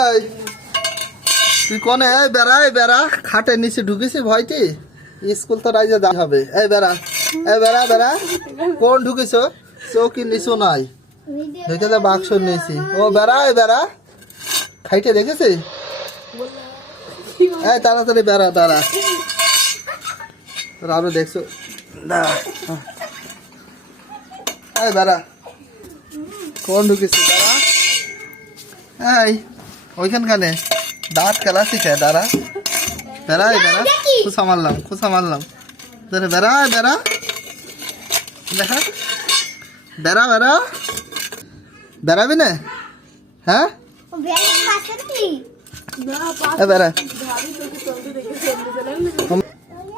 এই, তুই কোনে? এই বেড়া এই বেড়া, খাটের নিচে ঢুকেছি ভয়টি স্কুল তো রাইজে যা হবে। এই বেড়া এই বেড়া বেড়া, কোন ঢুকেছ? চৌকি নিচু নাই। ঢুকে তো বাক্স নিয়েছি। ও বেড়া, এই বেড়া খাইতে দেখেছি? এই তাড়াতাড়ি বেড়া, দাঁড়া। তোর আরও দেখছ? দাঁড়া এই বেড়া, কোন ঢুকেছি? দাঁড়া। এই ওইখানখানে দাঁত খেলা শিখে দাঁড়া। বেড়া। এই বেড়া খুশা মারলাম খুশা মারলাম। ধরে বেড়া বেড়া। দেখা। বেড়া বেড়া। বেড়াবি না? হ্যাঁ? বেড়া।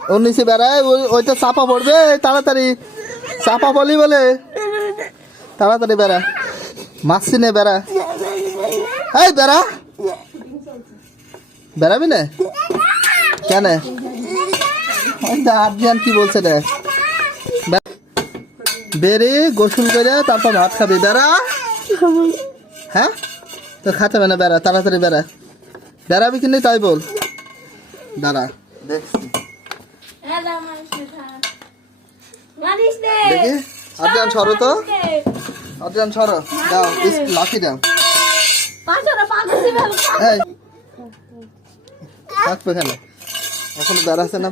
ওর নিচে বেড়ায় ওই- ওইটা চাপা পড়বে তাড়াতাড়ি। চাপা পড়লি বলে। তাড়াতাড়ি বেড়া। মাসি নে বেড়া। এই বেড়া। বেড়াবি না? কেন? আর্জিয়ান কি বলছে রে বে- বেরে গোসল করে তারপর ভাত খাবি, বেড়া। হ্যাঁ? তো খাতে না, বেড়া, তাড়াতাড়ি বেড়া। বেড়াবি কি নেই তাই বল। দাঁড়া। দেখছি দেখি। আর্জিয়ান সরো তো। আর্জিয়ান সরো। দাও লাঠি দাও। থাকবে এখানে। এখন বেড়াচ্ছে না?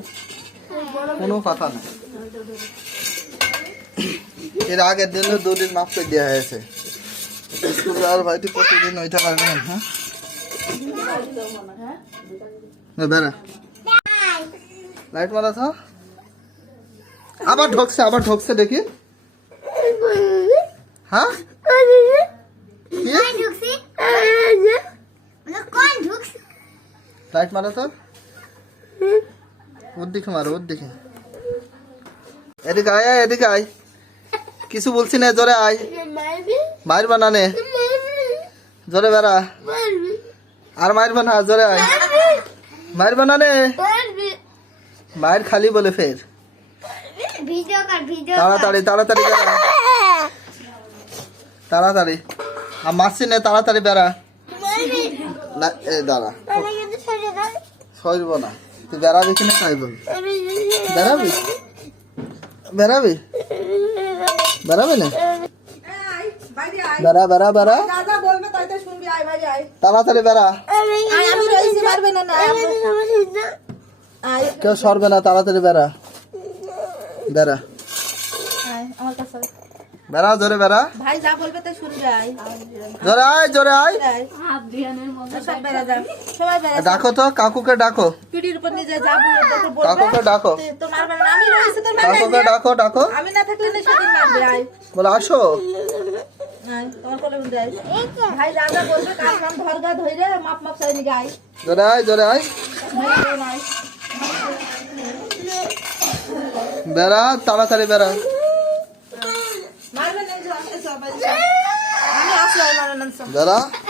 কোনো কথা নেই। এর আগের দিনও দুদিন মাফ করে দেওয়া হয়েছে। স্কুল আর ভাইটি প্রতিদিন ওইটা পারবে না হ্যাঁ? বেড়া। লাইট মারাছ? আবার ঢকছে আবার ঢকছে দেখি। হ্যাঁ কি? লাইট মারা তো। ওর দিকে মারো ওর দিকে এদিকে আয় আয়, এদিকে আয়। কিছু বলছি না জোরে আয়। মায়ের বানানে জোরে বেড়া। আর মায়ের বানা জোরে আয়। মায়ের বানানে মায়ের খালি বলে ফের। তাড়াতাড়ি তাড়াতাড়ি তাড়াতাড়ি। আর মারছি নে তাড়াতাড়ি বেড়া। না এ দাঁড়া। সরব না। তুই বেড়াবি কিনা তাই বল বেড়াবি? বেড়াবি? বেড়াবি না? বেড়া বেড়া বেড়া। তাড়াতাড়ি বেড়া। কেউ সরবে না তাড়াতাড়ি বেড়া। বেড়া আয় আমার কাছে আয়। বেড়া জোরে বেড়া। ভাই যা বলবে তাই শুনবি আয়। জোরে আয় জোরে আয়। আয়। সব বেড়া যা সবাই বেড়া ডাকো তো কাকুকে ডাকো। পিঠির উপর নিয়ে যা বলবে বলবে। কাকুকে ডাকো। তো- তো মারবে না আমি রয়েছি তোর কাকুকে ডাকো ডাকো। আমি না থাকলে না সেদিন মারবে আয়। বলে আসো। তোমার কোলে বলতে আয়। ভাই যা যা বলবে কার নাম ধরগা ধইরে মাপ মাপ চাই নিয়ে আয়। জোরে আয় জোরে আয়। ভাই বোন আয়। বেড়া তাড়াতাড়ি বেড়া। মারবে